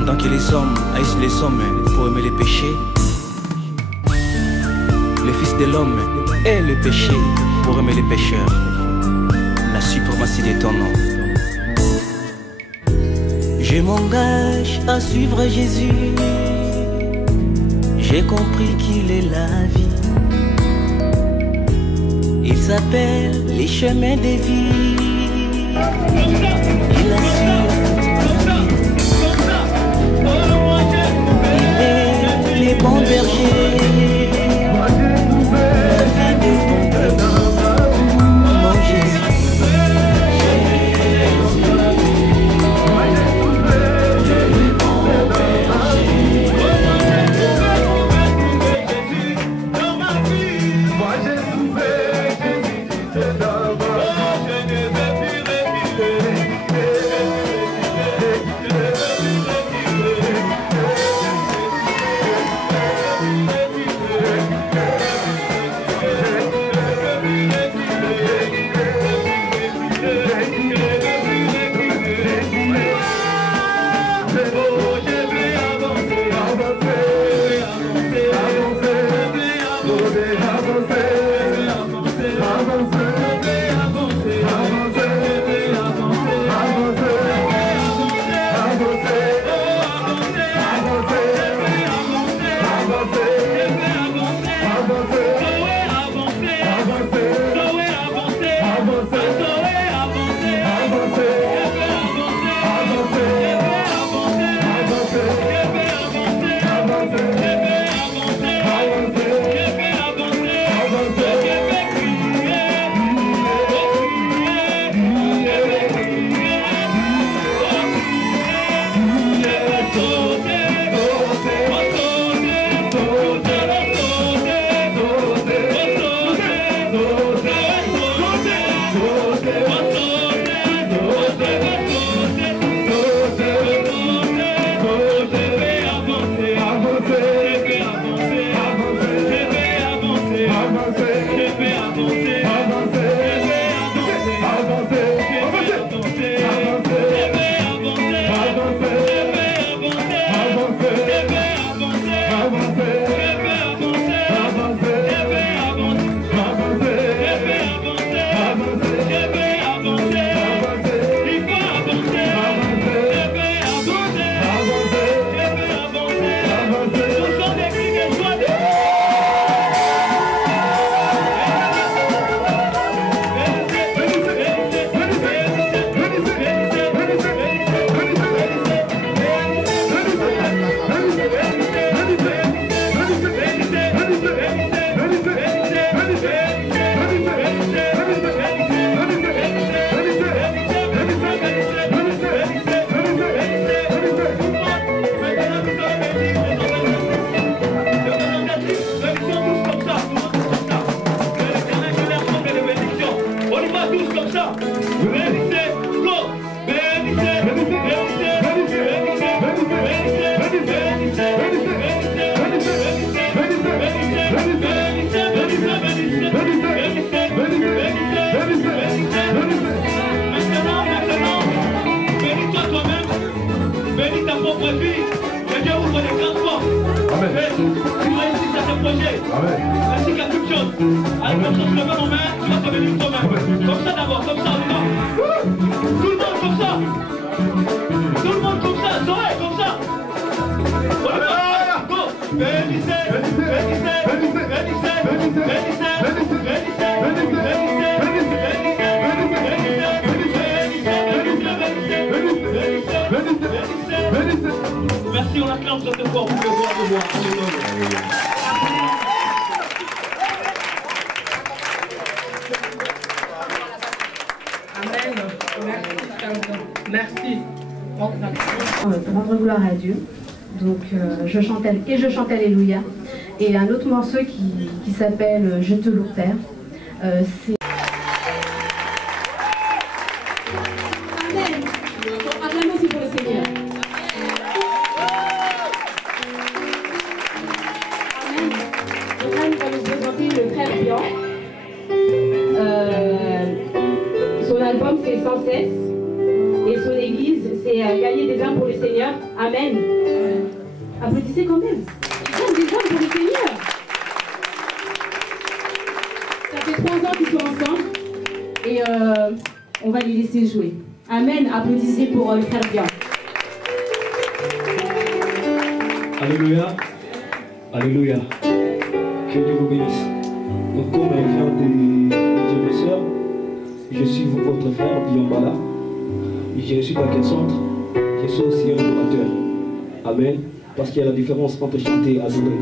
Pendant que les hommes haïssent les hommes pour aimer les péchés, le Fils de l'homme est le péché pour aimer les pécheurs. La suprématie de ton nom. Je m'engage à suivre Jésus. J'ai compris qu'il est la vie. Il s'appelle les chemins des vies. Il assure il est les bons bergers. La vie dépend de mon Jésus. Merci, on acclame cette fois, vous pouvez voir de moi. Amen. Merci. Rendre gloire à Dieu. Donc je chante Alléluia. Et un autre morceau qui s'appelle Je te loue Père. C'est Amen. Acclamons aussi pour le Seigneur. Amen. Donc là, nous allons présenter le frère Bian. Son album c'est Sans cesse. Et son église, c'est gagner des âmes pour le Seigneur. Amen. Applaudissez quand même. Ils gagnent des âmes pour le Seigneur. Ça fait 3 ans qu'ils sont ensemble et on va les laisser jouer. Amen. Applaudissez pour le frère Bian. Alléluia. Alléluia. Que Dieu vous bénisse. Donc comme vient de dire mes soeurs, je suis votre frère Biombala. Je ne suis pas qu'un centre, je suis aussi un adorateur. Amen. Parce qu'il y a la différence entre chanter et adorer.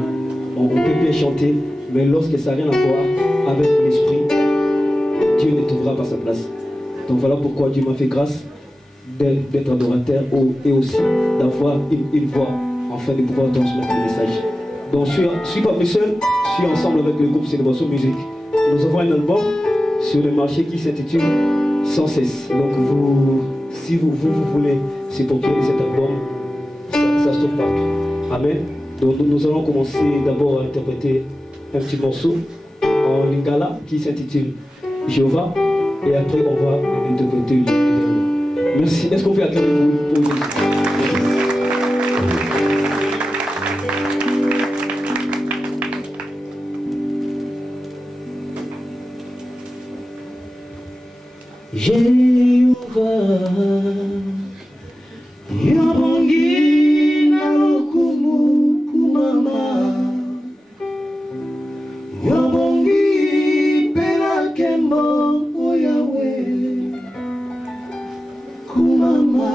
On peut bien chanter, mais lorsque ça n'a rien à voir avec l'esprit, Dieu ne trouvera pas sa place. Donc voilà pourquoi Dieu m'a fait grâce d'être adorateur et aussi d'avoir une voix afin de pouvoir transmettre le message. Donc je ne suis pas seul, je suis ensemble avec le groupe Célébration Musique. Nous avons un album sur le marché qui s'intitule Sans cesse. Donc si vous voulez se procurer cet album, ça se trouve partout. Amen. Donc nous allons commencer d'abord à interpréter un petit morceau en lingala qui s'intitule Jéhovah. Et après on va interpréter le dernier. Merci. Est-ce qu'on peut acclamer pour Jésus? Jéhovah, Yabongi Narokumu Kumama, Yabongi Pelakembo Yahweh, Kumama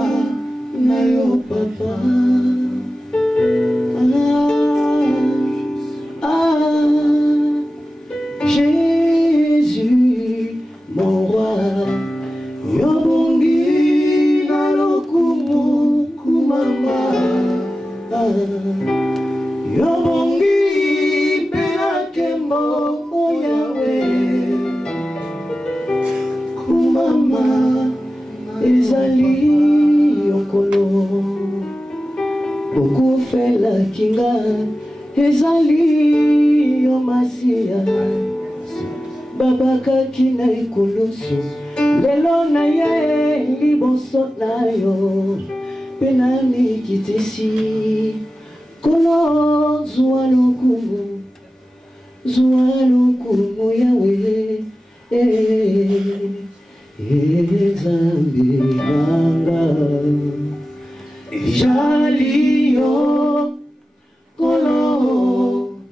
Nayo Papa. Jésus, mon roi. Yobongi nalokumu kumama, Yobongi pelakembo Yahweh, kumama ezali yokolo, okufela kinga ezali yomasia, babaka kina ekulusu. Lelo na ye liboso na yo penani kitesi kolo zuwa lukumu Yawe ezambe nanga jali yo kolo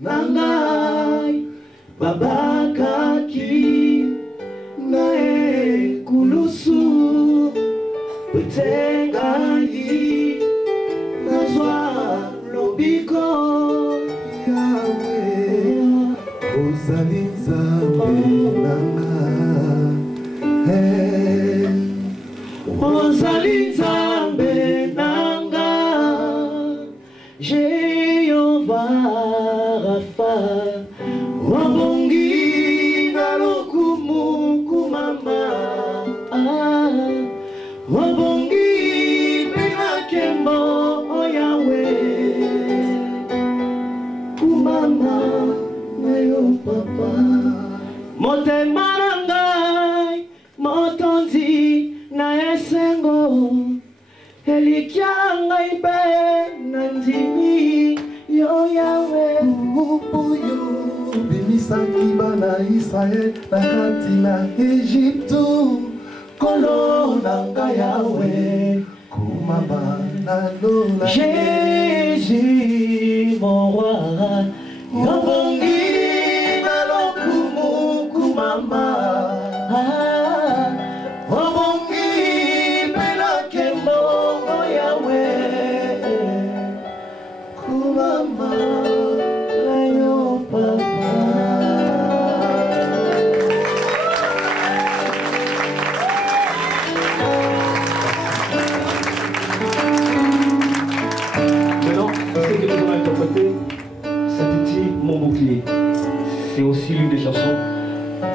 nangai babaka ki nae kulusu petengai nazwa lobiko Yahweh ozali nzambe nanga ozali nzambe nanga Jéhovah Rapha wabongi nalokumu kumama wabongi pelakembo Yahweh kumama nayo papa motema nangai motondi na esengo elikianga ibe nandimi yo Yahweh oyo bimisaki bana Israel na kati na Egypto kolo nanga Yahweh kumama na lola Jésus mon roi yobongi nalokumu kumama wabongi pelakembo Yahweh kumama nayo papa. Maintenant, ce que nous allons interpréter s'intitule Mon bouclier. C'est aussi l'une des chansons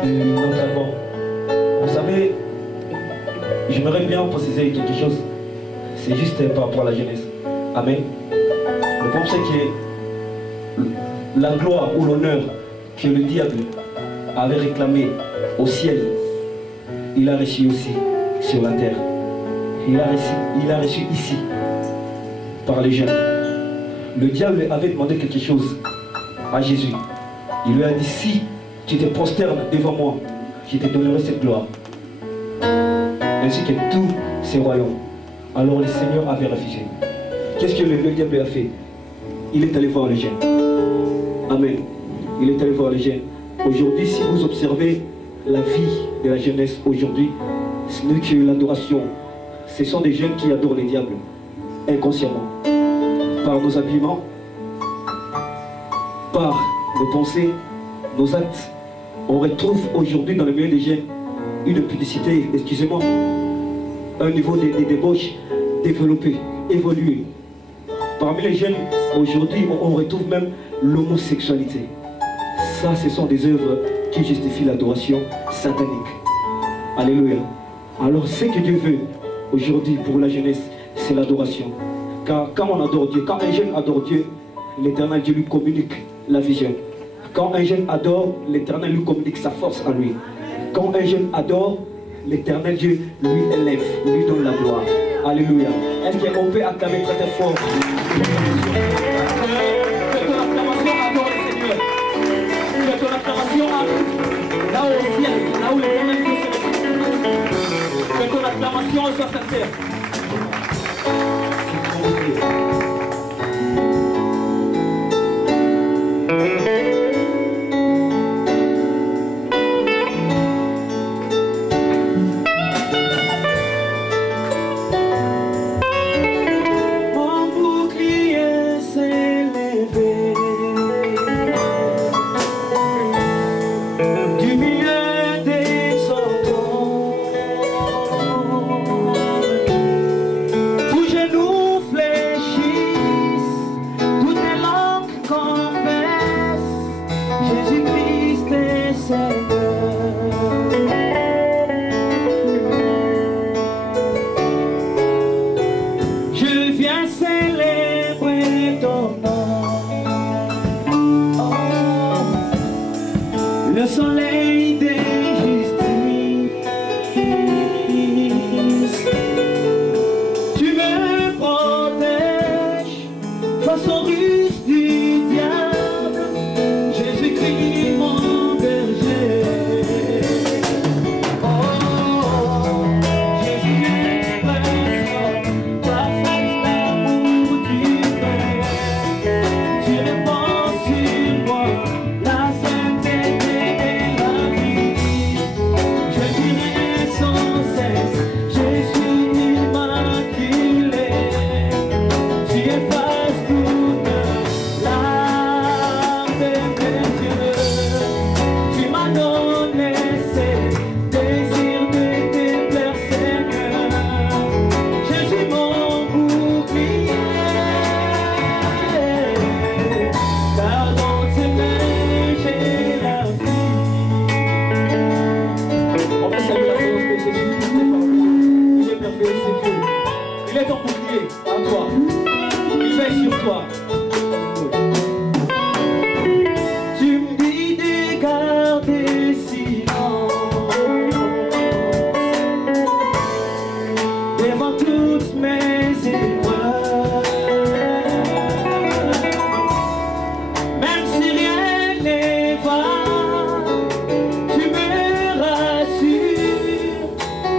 de notre album. Vous savez, j'aimerais bien préciser quelque chose. C'est juste par rapport à la jeunesse. Amen. Le problème c'est que la gloire ou l'honneur que le diable avait réclamé au ciel, il a réussi aussi sur la terre. il a reçu ici, par les jeunes. Le diable avait demandé quelque chose à Jésus. Il lui a dit, si tu te prosternes devant moi, je te donnerai cette gloire, ainsi que tous ces royaumes. Alors le Seigneur avait refusé. Qu'est-ce que le diable a fait? Il est allé voir les jeunes. Amen. Il est allé voir les jeunes. Aujourd'hui, si vous observez la vie de la jeunesse aujourd'hui, ce n'est que l'adoration. Ce sont des jeunes qui adorent les diables, inconsciemment. Par nos habillements, par nos pensées, nos actes. On retrouve aujourd'hui dans le milieu des jeunes une publicité, excusez-moi, un niveau de débauche développé, évolué. Parmi les jeunes, aujourd'hui, on retrouve même l'homosexualité. Ça, ce sont des œuvres qui justifient l'adoration satanique. Alléluia. Alors, ce que Dieu veut aujourd'hui pour la jeunesse, c'est l'adoration. Car quand on adore Dieu, quand un jeune adore Dieu, l'Éternel Dieu lui communique la vision. Quand un jeune adore, l'Éternel lui communique sa force en lui. Quand un jeune adore, l'Éternel Dieu lui élève, lui donne la gloire. Alléluia. Est-ce qu'on peut acclamer très très fort? Que ton acclamation adore le Seigneur. Que ton acclamation arrive là au ciel, là où l'Éternel Dieu se retrouve. Que ton acclamation soit sincère. Le soleil des justices, tu me protèges face aux ruses du diable, Jésus-Christ mon berger. Oh, Jésus expresse ta force d'amour du Père, tu répands sur moi la sainteté. Il est ton bouclier à toi. Il veille sur toi. Tu me dis de garder silence devant toutes mes épreuves, même si rien n'est va, tu me rassures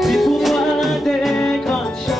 du pouvoir des grandes choses.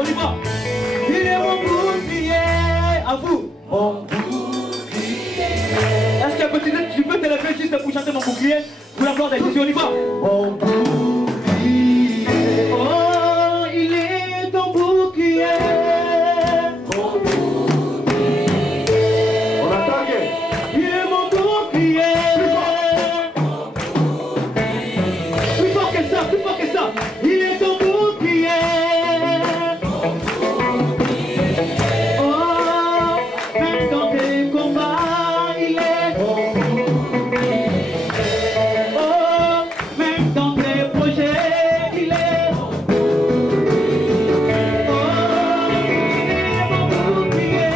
On y va. Il est mon bouclier. À vous. Mon bouclier. Est-ce qu'il y a petit tu peux te lever juste pour chanter mon bouclier? Pour la gloire de Jésus, on y va. Mon bouclier. Oh, il est ton bouclier. On attend que. Il est mon bouclier. Plus fort que ça, plus fort que ça. Il est ton bouclier. Oh, même dans tes combats, il est. Oh, même dans tes projets, il est. Oh, il est mon bouclier.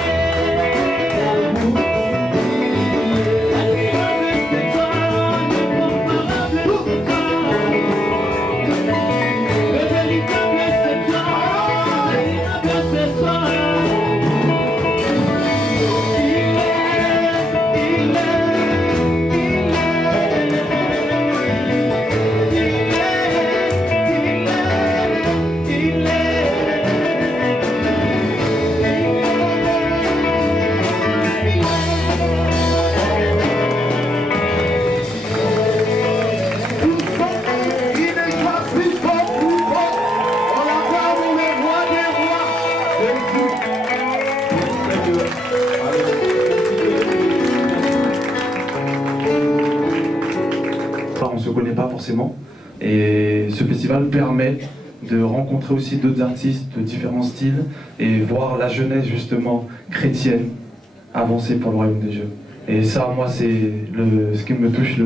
On ne se connaît pas forcément et ce festival permet de rencontrer aussi d'autres artistes de différents styles et voir la jeunesse justement chrétienne avancer pour le royaume des dieux. Et ça, moi, c'est ce qui me touche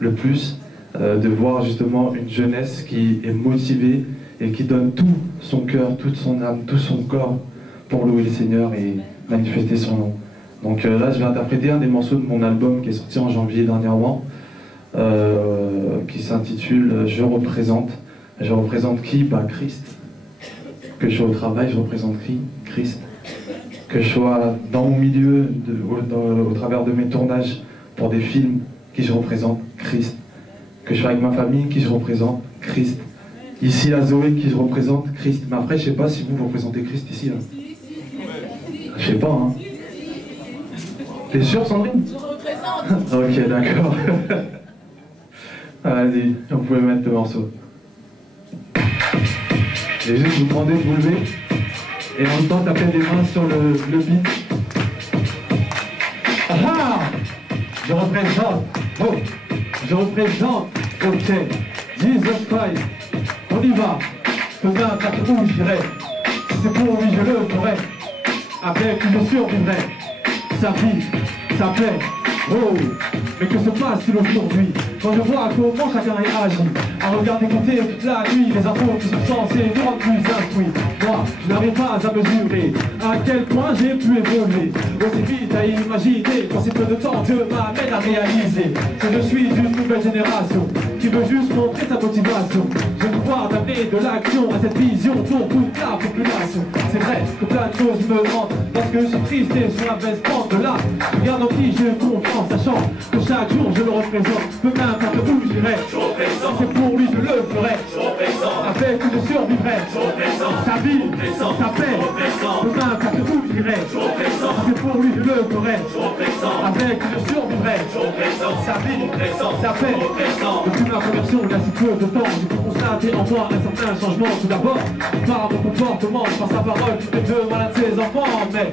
le plus, de voir justement une jeunesse qui est motivée et qui donne tout son cœur, toute son âme, tout son corps pour louer le Seigneur et manifester son nom. Donc là, je vais interpréter un des morceaux de mon album qui est sorti en janvier dernièrement, qui s'intitule « Je représente ». Je représente qui? Bah, Christ. Que je sois au travail, je représente qui? Christ. Que je sois dans mon milieu, au travers de mes tournages pour des films, qui je représente? Christ. Que je sois avec ma famille, qui je représente? Christ. Ici à Zoé, qui je représente? Christ. Mais après, je sais pas si vous représentez Christ ici. Là. Je sais pas, hein. T'es sûr, Sandrine? Je représente. Ok, d'accord. Vas-y, on pouvait mettre le morceau. Et juste vous demandez de vous lever et en même temps taper des mains sur le beat. Ah, je représente, oh, je représente, ok, Jesus Christ, on y va, demain à où je dirais, si c'est pour lui je le ferai, avec une survivrai, sa vie, sa paix, oh, mais que se passe-t-il aujourd'hui, quand je vois comment chacun réagit, à regarder compter toute la nuit, les infos qui sont censées nous rendre plus instruits. Moi, je n'arrive pas à mesurer à quel point j'ai pu évoluer, aussi vite à imaginer qu'en si peu de temps Dieu m'amène à réaliser que je suis d'une nouvelle génération qui veut juste montrer sa motivation. Je veux pouvoir d'amener de l'action à cette vision pour toute la population. C'est vrai que plein de choses me mentent lorsque je suis triste et sur la veste de là. Regarde en qui j'ai confiance, sachant que chaque jour je le représente. Peu importe où j'irai, c'est pour lui je le ferai. Avec où je survivrai, sa vie, sa paix. Peu importe où j'irai, c'est pour lui je le ferai. Avec où je survivrai, sa vie, sa paix. Depuis ma conversion il y a si peu de temps, j'ai pu constater en moi un certain changement. Tout d'abord, par mon comportement, par sa parole, qui veut voilà de ses enfants. Mais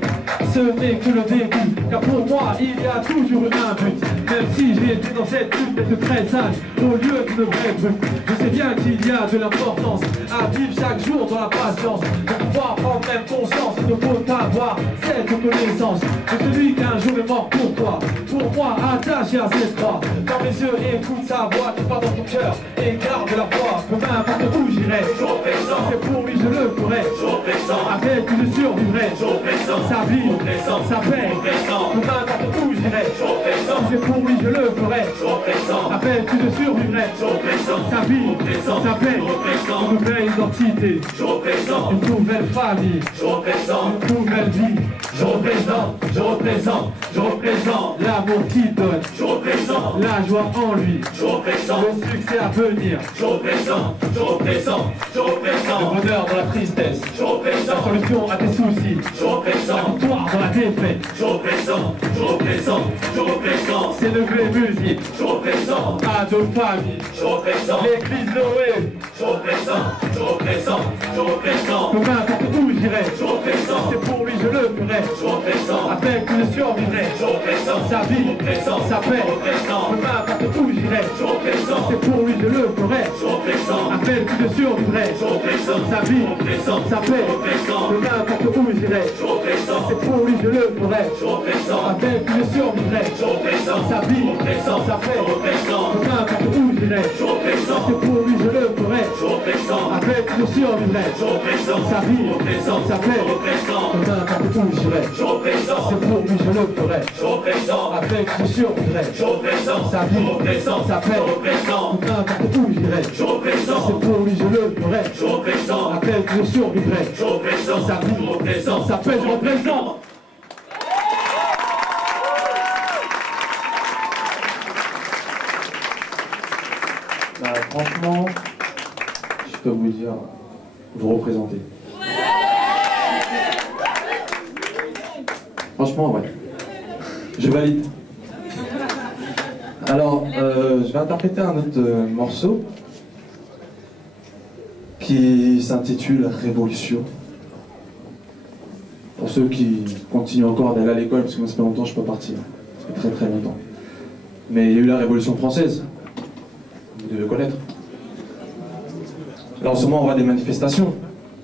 ce n'est que le début, car pour moi il y a toujours un but. Même si j'ai été dans cette lutte d'être très sage, au lieu d'une vraie brute, je sais bien qu'il y a de l'importance à vivre chaque jour dans la patience, pour pouvoir prendre même conscience qu'il faut avoir cette connaissance de celui qui un jour est mort pour toi. Pour moi, attaché à ses bras, dans mes yeux, écoute sa voix qui part dans ton cœur et garde la foi. Peu importe où j'irai, c'est pour lui je le ferai. Avec lui je survivrai, sa vie, sa paix. Peu importe où j'irai, c'est pour lui je le ferai. Avec lui je survivrai, sa vie, sa paix. Une nouvelle identité, une nouvelle famille, une nouvelle vie. Je représente, je représente, je représente l'amour qu'il donne. Je représente la joie en lui. Je représente le succès à venir. Je représente, je représente, je représente le bonheur dans la tristesse. Je représente la solution à tes soucis. Je représente la victoire dans la défaite. Je représente, je représente, je représente c'est le gré musique. Je représente Adolphe Famille. Je représente l'église Noé. Je représente, je représente, je représente peu importe où j'irai. Je représente, c'est pour lui je le ferai. Je représente, avec le survivrai. Je représente, sa vie, sa paix. Peu importe où j'irai. Je représente, c'est pour lui je le ferai. Je représente, avec le survivrai. Je représente, sa vie, sa paix. Peu importe où j'irai. Je représente, c'est pour lui je le ferai. Je représente, avec le survivrai. Je représente, sa vie, sa paix. Peu importe où j'irai. Je représente, c'est pour lui je le ferai. Je représente, avec le survivrai. Je représente, sa vie, sa paix. Peu importe où j'irai. Je représente, c'est pour lui je le ferai. Je représente, avec le survivrai. Je représente, sa vie, sa paix. Peu importe où j'irai. Je représente, c'est pour lui je le ferai. Je représente, avec le survivrai. Je représente, sa vie, sa paix. Je représente. Franchement, je peux vous dire, vous représentez. Franchement, ouais. Je valide. Alors, je vais interpréter un autre morceau qui s'intitule Révolution. Pour ceux qui continuent encore d'aller à l'école, parce que moi ça fait longtemps que je peux partir. Ça fait très très longtemps. Mais il y a eu la Révolution française. Vous devez connaître. Là en ce moment on voit des manifestations.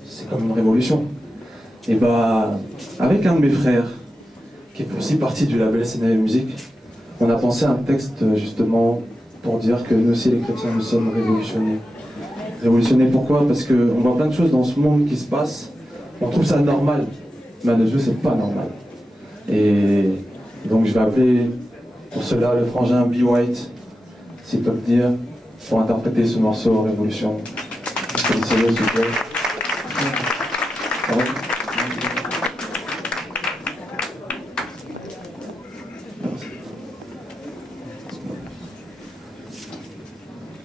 C'est comme une révolution. Et bah, avec un de mes frères, qui fait aussi partie du label SNL Musique, on a pensé à un texte justement pour dire que nous aussi les chrétiens nous sommes révolutionnés. Révolutionnés pourquoi? Parce qu'on voit plein de choses dans ce monde qui se passent, on trouve ça normal, mais à nos yeux c'est pas normal. Et donc je vais appeler pour cela le frangin B. White, s'il peut me dire, pour interpréter ce morceau Révolution. Félicitez-le s'il vous plaît. Ça va?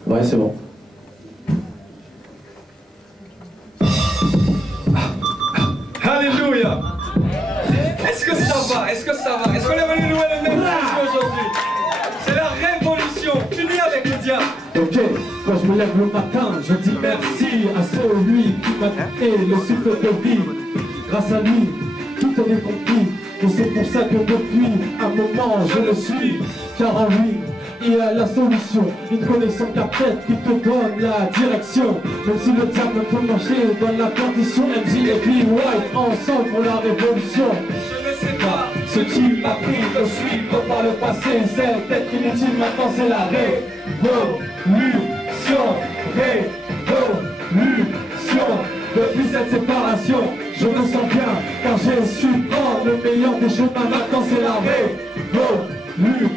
Ouais, c'est bon. Alléluia. Est-ce que ça va? Est-ce que ça va? Est-ce qu'on a venu louer le même Dieu aujourd'hui? C'est la révolution. Fini avec le diable. Ok, quand je me lève le matin, je dis merci à celui qui m'a donné le souffle de vie. Grâce à lui, tout est compris. Et c'est pour ça que depuis un moment, je le suis. Car en lui, il y a la solution. Une connexion parfaite qui te donne la direction. Même si le diable peut marcher dans la perdition, MJ et B. White ensemble pour la révolution. Je ne sais pas ce qui m'a pris de suivre par le passé, c'est peut-être inutile, maintenant c'est la révolution. Révolution. Depuis cette séparation, je me sens bien, car j'ai su prendre le meilleur des chemins, maintenant c'est la révolution.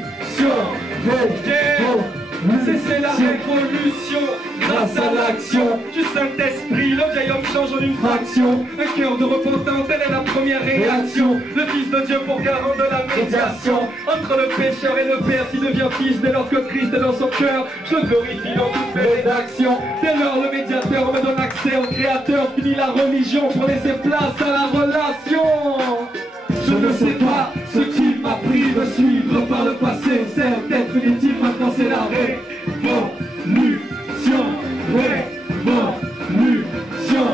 C'est la révolution. Grâce à l'action du Saint-Esprit, le vieil homme change en une fraction. Un cœur de repentant, telle est la première réaction. Le Fils de Dieu pour garant de la médiation entre le pécheur et le Père qui devient fils dès lors que Christ est dans son cœur. Je le glorifie dans toutes mes rédactions. Dès lors le médiateur me donne accès au Créateur. Fini la religion pour laisser place à la relation. Je ne sais pas ce qui m'a pris de suivre par le passé. C'est peut-être inutile, maintenant c'est la révolution. Révolution.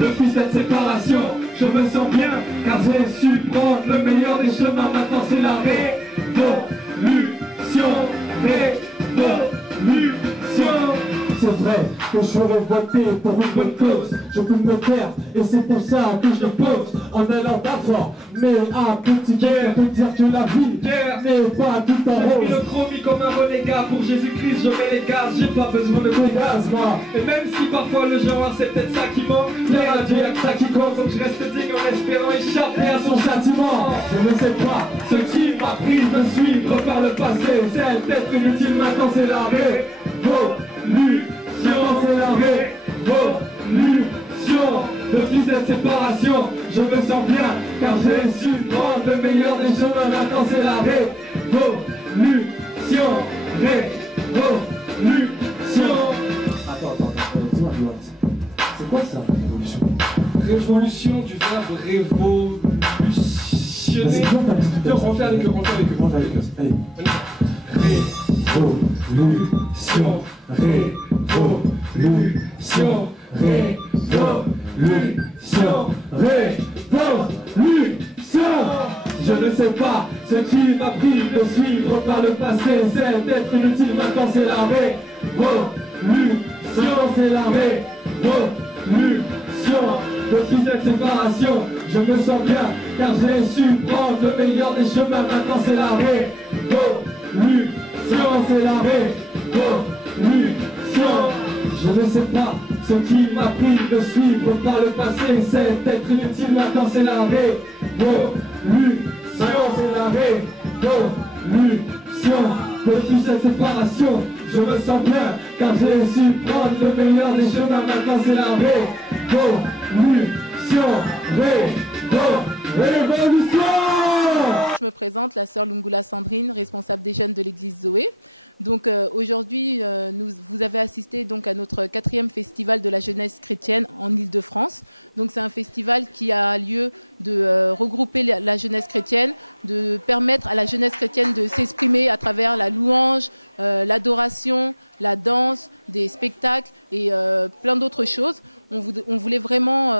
Depuis cette séparation, je me sens bien, car j'ai su prendre le meilleur des chemins. Maintenant c'est la révolution. Révolution. C'est vrai que j'aurais voté pour une bonne cause. Je peux me taire et c'est pour ça que je pose. En allant d'accord, mais à petit guerre, pour dire que la vie n'est pas tout en rose. J'ai pris le chromie comme un renégat. Pour Jésus-Christ je mets les gaz. J'ai pas besoin de gaz, moi. Et même si parfois le genre c'est peut-être ça qui manque, y'a un Dieu, y'a que ça qui compte. Donc je reste digne en espérant échapper à son châtiment. Je ne sais pas ce qui m'a pris de suivre par le passé. C'est peut-être inutile, maintenant c'est la révolution. C'est la révolution. Depuis cette séparation, je me sens bien, car j'ai su prendre le meilleur des chemins. Maintenant c'est la révolution, révolution. Attends, c'est quoi ça, révolution? Révolution du verbe révolutionner. Tiens, on fait avec eux, Allez. Révolution, révolution, révolution, révolution. Je ne sais pas ce qui m'a pris de suivre par le passé, c'est d'être inutile, maintenant c'est la révolution, c'est la révolution. Depuis cette séparation, je me sens bien, car j'ai su prendre le meilleur des chemins, maintenant c'est la révolution, c'est la révolution. Je ne sais pas ce qui m'a pris de suivre par le passé, c'est d'être inutile, maintenant c'est la révolution, c'est la révolution. Depuis cette séparation, je me sens bien, car j'ai su prendre le meilleur des chemins, maintenant c'est la révolution, révolution. Je me présente, la sœur Lungula Sandrine, responsable des jeunes de l'église Zoé. Donc aujourd'hui, vous avez assisté donc à notre 4e festival de la jeunesse chrétienne en Île-de-France. Donc c'est un festival qui a lieu de regrouper la jeunesse chrétienne, de permettre à la jeunesse chrétienne de s'exprimer à travers la louange, l'adoration, la danse, des spectacles et plein d'autres choses. On voulait vraiment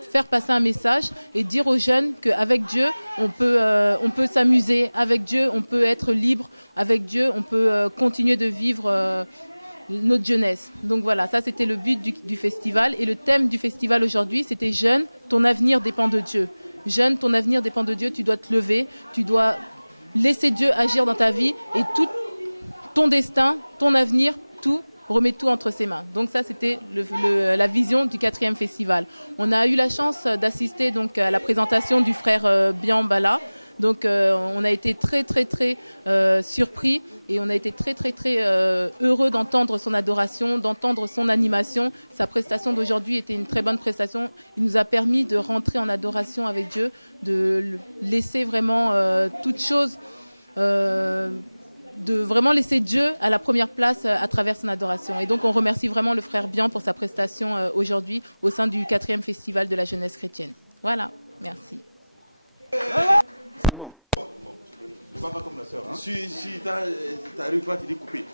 faire passer un message et dire aux jeunes qu'avec Dieu, on peut s'amuser, avec Dieu, on peut être libre, avec Dieu, on peut continuer de vivre notre jeunesse. Donc voilà, ça c'était le but du festival. Et le thème du festival aujourd'hui, c'était « Jeune, ton avenir dépend de Dieu ». Jeune, ton avenir dépend de Dieu, tu dois te lever, tu dois laisser Dieu agir dans ta vie et tout ton destin, ton avenir, remets tout entre ses mains. Donc ça, c'était la vision du 4e festival. On a eu la chance d'assister donc à la présentation du frère Biambala. Donc on a été très surpris et on a été très heureux d'entendre son adoration, d'entendre son animation. Sa prestation d'aujourd'hui était une très bonne prestation. Il nous a permis de rentrer en adoration avec Dieu, de laisser vraiment toute chose, de vraiment laisser Dieu à la première place à travers son adoration. Et donc on remercie vraiment le frère Bian pour sa prestation aujourd'hui au sein du 4e festival de la jeunesse chrétienne. Voilà, merci. Ne va pas comme la sœur. Hein? Si t'arrives pas, tu dis couper.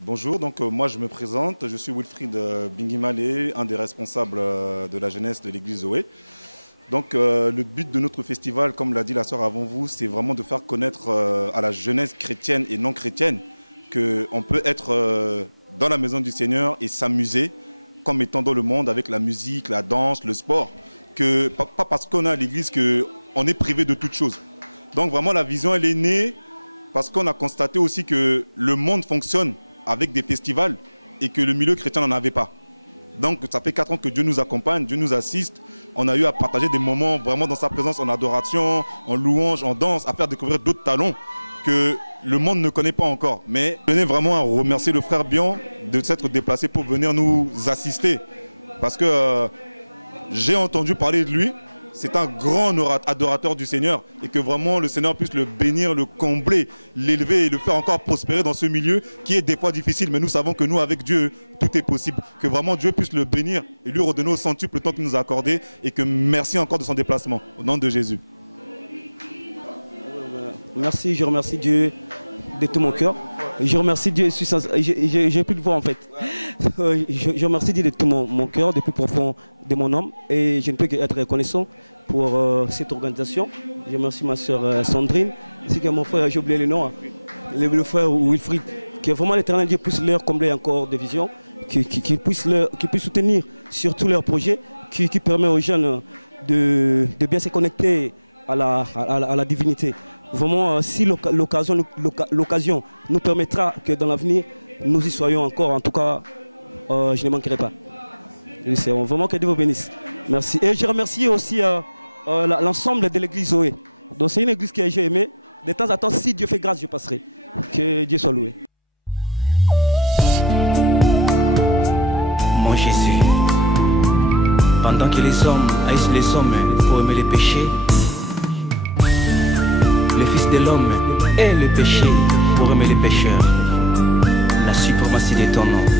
Bonjour, donc moi je me présente, je suis Wilfried Bingimale, un des responsables de la jeunesse de l'église Zoé. Donc le but de notre festival, comme l'a dit la sœur avant vous, c'est vraiment de faire connaître à la jeunesse chrétienne et non chrétienne qu'on peut être dans la maison du Seigneur et s'amuser comme étant dans le monde avec la musique, la danse, le sport. Que, pas parce qu'on est à l'église qu'on est privé de toutes choses. Donc vraiment la vision elle est née parce qu'on a constaté aussi que le monde fonctionne avec des festivals et que le milieu chrétien n'en avait pas. Donc ça fait 4 ans que Dieu nous accompagne, Dieu nous assiste. On a eu à partager des moments vraiment dans sa présence en adoration, en louange, en danse, à faire découvrir d'autres talents que le monde ne connaît pas encore. Mais je tenais vraiment à remercier le frère Bian de s'être déplacé pour venir nous assister. Parce que j'ai entendu parler de lui, c'est un grand adorateur du Seigneur et que vraiment le Seigneur puisse le bénir, le combler, l'élever et le faire encore prospérer dans ce milieu qui est des fois difficile. Mais nous savons que nous, avec Dieu, tout est possible. Que vraiment Dieu puisse le bénir et lui redonner au centuple le temps qu'il nous a accordé et que merci encore de son déplacement. Au nom de Jésus. Merci, je remercie Dieu de tout mon cœur. Je remercie Dieu, j'ai plus de voix en fait. Je remercie Dieu de tout mon cœur, du plus profond de mon âme. Et je ne peux qu'être reconnaissant pour cette organisation. Je remercie ma soeur Sandrine, ainsi que mon frère, j'ai oublié le nom, le frère Wilfried, que vraiment l'Éternel Dieu puisse leur combler encore de vision, qu'il puisse soutenir sur tous leurs projets, qui permet aux jeunes de bien se connecter à la divinité. Vraiment, si l'occasion nous permettra que dans l'avenir, nous y soyons encore, en tout cas, je ne manquerai pas. C'est vraiment que Dieu vous bénisse. Merci. Et je remercie aussi l'ensemble de l'église Zoé. Donc c'est une église que j'ai aimée. De temps en temps, si Dieu fait grâce, je passerai. Que Dieu soit loué. Mon Jésus, Pendant que les hommes haïssent les hommes pour aimer les péchés, le Fils de l'homme est le péché pour aimer les pécheurs. La suprématie de ton nom.